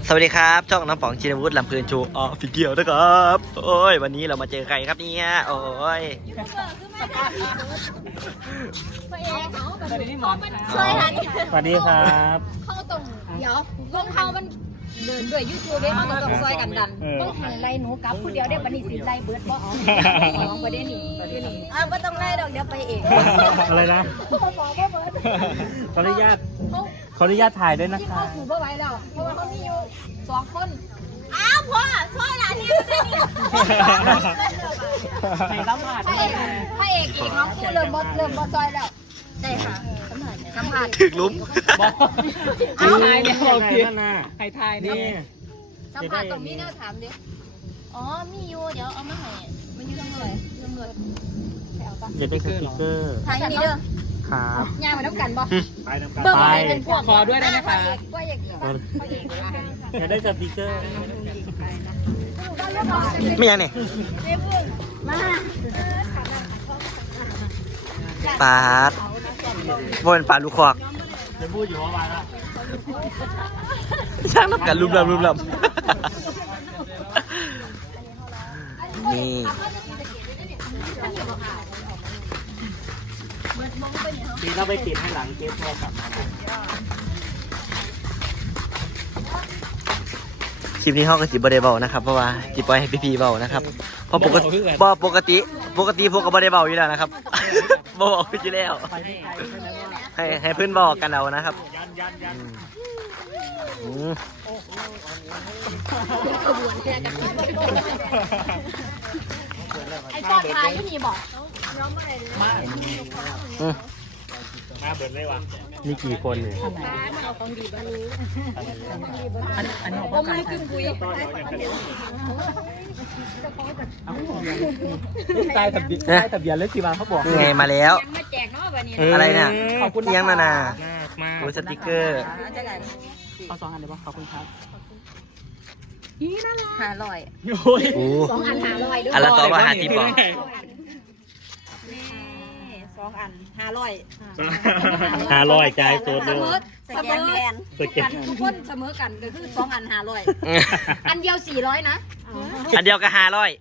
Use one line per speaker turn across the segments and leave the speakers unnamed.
สวัสดีครับช่องน้ำป๋องชินวุฒิลำเพลินโชว์ฟิเกียวนะครับโอ้ยวันนี้เรามาเจอใครครับเนี่ยโอ้ย
ช่วยหัน
สวัสดีครับ
เข้าตรงเดี๋ยววงเขามันเดินด้วยยูทูบเขาต้องซอยกันดันต้องหันไล่หนูกลับผู้เดียวได้บันนี้สิไล่เบิร์ดบ่เอาประเด็นนี้ไม่ต้องไล่ดอกเดี๋ยวไปเอง
อะไรนะขออนุญาตถ่ายด้วยนะ
ที่
คะ
เขาสูบไว้แล้วเพราะว่าเขามีอยู่2 คนอ้าวพ่อช่วยหลานนี่ได้นี่พระเอกอีกน้องคู่เริ่มบอซอยแล้วได้ค่ะสัมผัส
ถึกลุ้ม
ถ่ายเนี่ยโอเคให้ถ่ายนี่
สัมผัสตรงนี้เนี่ยถามดิอ๋อมีอยู่เดี๋ยวเอามาให้มันอยู่ทั้งเลยแถวปะ
จะได้สติ๊กเกอร์
ถ่ายนี่เด้อ
ครับ
ย่างมาต้องกันบ่
ไปน้ำกัน
เบิ่ง
ไป
ไปเป็นพวก
ขอด้วยได้ไหมคะ
พ่อเอกพ่อเอก
จะได้สติ๊กเกอร์
ไม่ยังเนี่ย
มา
ปาดบนปาดลูกคอก
จะพูดอยู่ว่าวันละ
ช่างนับกันลุมลำนี่
ทีเราไปติดให้หลังเกมโทรศัพท์มา
คลิปนี้ห้องกระจิบบได้เบานะครับเพราะว่าจิปล่อยให้พี่ๆเบานะครับเพราะปกติพวกกับบได้เบาอยู่แล้วนะครับบ่บอกพี่แล้ว
ไปไม่ไกลใช่ไหมว่า
ให้เพื่อนบอกกันเอานะครับ
ยัน
อืม
ไอ้ก้อนทายที่นี่บอก
อืม
มาเบิดเลยวะนี่กี่คนเนี่ย
โอ้ไม่ขึ้นคุย
ใต้ทะเบียนเลขที่มาเขาบอก
นี่ไงมาแล้ว
ยังมาแจกเนาะวันนี้
อะไรเนี่ย
ขอบคุณ
เลี้ยงนานา
มา
ดูสติกเกอร์
เอา2 อันเลยป่ะขอบคุณครับ
500
โอ้ย
โอ้
2 อัน500ด้วย
อันละ250 บาท
นี่2 อัน500
500จ่ายตัว
เส
เดิม
มอสแกนกัน
สแกน
ทุกคนเสมอกันก็คือ2 อัน500อันเดียว400นะ
อันเดียวก็500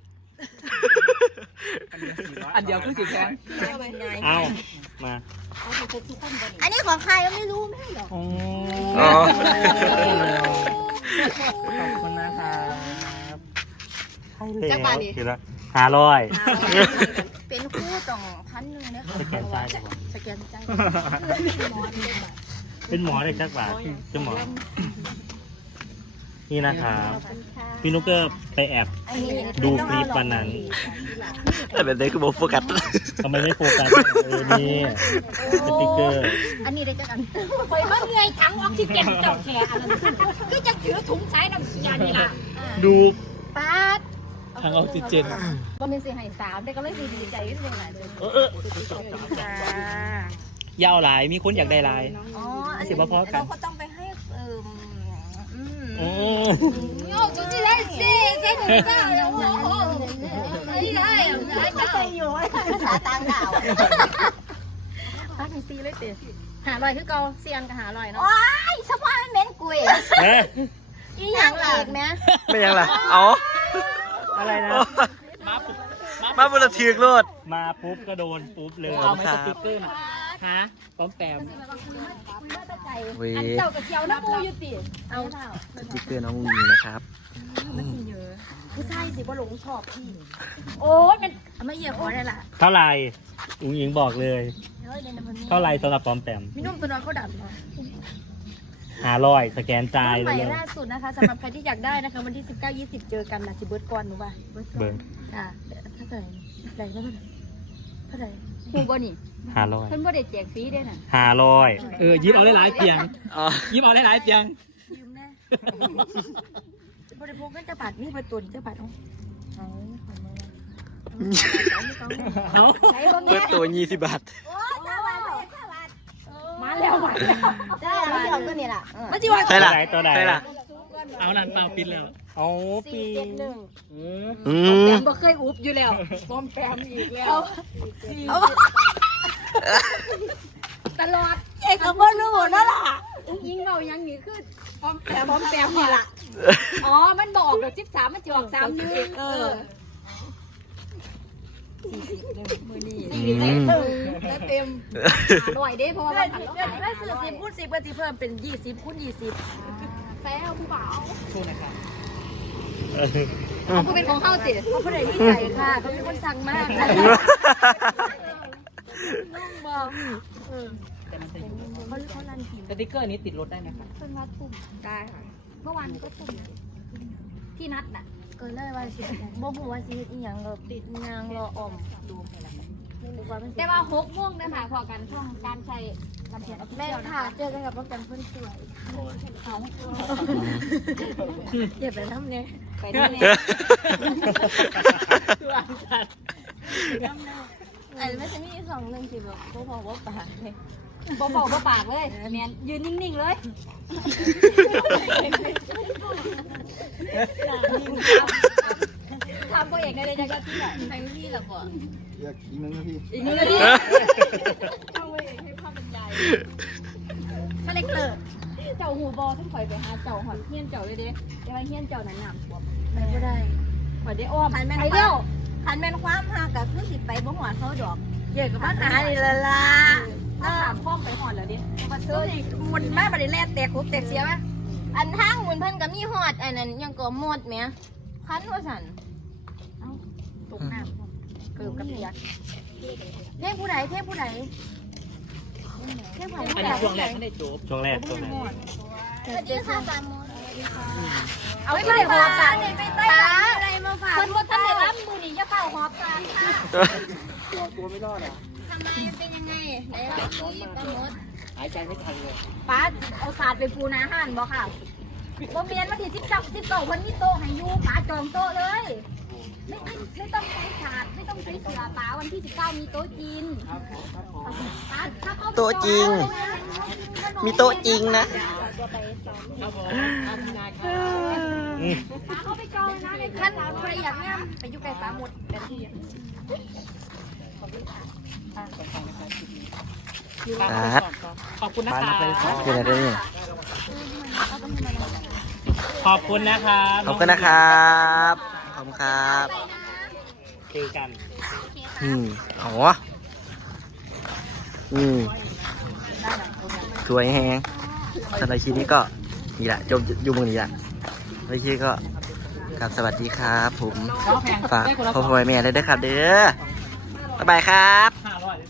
อันเดียวคือสิแพง
เอามา
อันนี้ของใครก็ไม่รู้ไม่หรอก
อ๋อ
อ๋อ
ขอบคุณนะครับให้
จักบาทดิ
คือละ500
เป็นคู่ต้อง1,000นะคะ
สแกนจ่ายดีกว่า
สแกนใจ
เป็นหมอได้จักบาทเป็นหมอ นี่นะครับพี่นุ๊กเกอร์ไปแอบดูคลิปวันนั้น
แต่แบบนี้คือโบโฟกัส
ทำไมไม่โฟกัสนี่สติ๊กเกอร์
อันนี้ได้จักอันคอยมาเหนื่อยถังออกซิเจนเจ้าแขกอันนั้นก็จะถือถุงใช้น้ำยานี่ล่ะ
ดู
ป๊าด
ทางออกซิเจน
ก็มีสิให้3แต่ก็เลยดีใจที่เป็นหลายเลย
ยาวหลายมีคนอยากได้หลาย
อ๋ออัน
สิ
นี้
บ่พอกัน
เราก็ต้องไปให้
โอ้
โอ้จุดที่ได้สิใช่ถึงจ้าแล้วโอ้โหได้ใจอยู่ภาษาต่างดาวป้าถึงซีเลยเต๋500คือเก่าเซียนกับ500เนาะว้ายเฉพาะเม้นกุย
เอ๊ะ
อีหยังอีกนะ
ไม่ยังล่ะเอา
อะไรนะ
มาบนถือกโลด
มาปุ๊บก็โดนปุ๊บเลย
เอาไหมสติ๊กเกอร์น่ะฮะป้อมแปม
เว้ย
อันเจ้ากับเจียวน้ำมูอยู่ติเอา
สติกเกอร์น้องวีนะครับ
ผู้ชายสิบ่หลงชอบพี่โอ้ยมันไม่เหยียบหัวได้ล่ะ
เท่าไหร่อุ๋งอิงบอกเลย
เฮ้ยเป็นแบบนี้
เท่าไหร่สำหรับปอมแปม
มีนุ่มตัวน้อยเขาดับเนาะ
500สแกนจ่าย
รุ่น
เล
ใหม่
ย
ล่าสุดนะคะสำหรับใครที่อยากได้นะคะวันที่19-20เจอกันนะจิเบิร์ดก่อนหนูว่า
เบิร์ด
ค่ะถ้าเท่าไหร่ไหนเท่าไหร่หูบ่นี่
500
เพิ่นบ่ได้แจกฟรีด้วยน่ะ
500
ยิบเอาหลายๆเตียง
อ๋อ
ยิบเอาหลายๆเตียง
ยืมแน่บริโภคเงินจะบาทนี่เปิดตัวนี่จะบาทเอาของมือ
เอา
ใช้บ่
เปิ
แม่
ดตัว20 บาท
มาแล้วจ้ามาเอาตัวนี้ล่ะมาจิว่า
ใช่ล่ะ
ตัวไหน
ใช่ล่ะ
เอานั่นเปล่าปิดแล้ว
เอาปี
อืม
บ่เคยอุบอยู่แล้วพร้อมแปมอีกแล้วตลอดเอกก็บ่รู้นั่นล่ะยิงเบายังนี่คือพร้อมแปมนี่ล่ะอ๋อมันบอกเดี๋ยว13มันจะออก31แล้วเต็มหน่อยเด้เพราะว่ามันหันแล้วขายซื้อ10คูณ10ก็สิเพิ่มเป็น20คูณ20แซวผู้บ่าวเขาเป็นของเฮาสิเขาบ่ได้มีใจค่ะเขาเป็นคนสั่งมากน้องบอกเขาลันที
สติ๊กเกอร์นี้ติดรถได้ไหมคะ
เป็นวัดปุ่มได้ค่ะเมื่อวานก็ปุ่มที่นัดน่ะก็เลยว่าสิบ่ฮู้ว่าสิเฮ็ดอีหยังก็ติดยางรออมดูให้ละแต่ว่า6 โมงนะคะพอกันช่องการใช้ลำเพียรแม่ค่ะเจอกันกับโปรแกรมคนสวยเขาอย่าไปทำเนี่ยไปที่เนี่ยไม่ใช่มี2เรื่องที่แบบบ่พอบ่ปากเลยบ่พอบ่ปากเลยแม่นยืนนิ่งๆเลยทำโปรเอกได้เลยจะที่ไหนใครพี่หรอบ่อีก1 นาทีทำโปรเอกให้ภาพบรรยายคาแรคเตอร์เจ้าหูบอท่านคอยไปหาเจ้าหอนเฮี้ยนเจ้าเลยเด้แต่ว่าเฮี้ยนเจ้านั้นน้ำท่วมไปบ่ได้ขอยได้อ้อมไปเร็วคันแม่นความหากับคือสิไปบ่หัวเขาดอกเยอะกับมาหานี่ละล่ะถ้าถามพ่อไปหอดแล้วดิมาซื้อนี่มันแม่บ่ได้แล่แตกคุกแตกเสียมั้ยอันทางมุนเพิ่นก็มีหอดอันนั้นยังก็หมดแหมคันว่าซั่นเอ้าตกน้ำเกือบกับเปียกเทพผู้ใดเทพผู้ใดเทพผู้ใด
อันนี้ช่วงแรกไม่ได้จบ
ช่วงแรก
สวัสดีค่ะจามมเอาไปหอบจานนี่ไปใต้อะไรมาฝากคนว่าท่านได้รับมือนี่จะเป่าหอบจานค่ะตัวไม่รอดอ่ะทำไมเป็นยังไงไหนล่ะพี่ตำรวจ
หายใจไม่ทันเลย
ป้าเอาศาสตร์ไปปูนาห่านบ่ค่ะโรงเรียนวันที่19วันนี้โต๊ะให้ยูป้าจองโต๊ะเลยไม่ต้องใช้ศาสตร์ไม่ต้องใช้เสือป้าวันที่19มีโต๊ะจีน
โต๊ะจริง มีโต๊ะจริงนะ
ครับผมครับนายครับ
ป้าเขาไปจองนะในขั้นใครอยากงามไปอยู่ไกลป้าหมดกันที่
ขอบคุณนะคะ
เป็นอะไรเนี่ย
ขอบคุณนะครับ
ขอบคุณนะครับ ขอบคุณครับ
เจอกัน
อ๋อสวยแฮงสำหรับคลิปนี้ก็นี่แหละจบอยู่มือนี้แหละไว้คลิปก็กลับสวัสดีครับผมฝากพ่อพ่อแม่ได้ด้วยครับเด้อบ๊ายบายครับ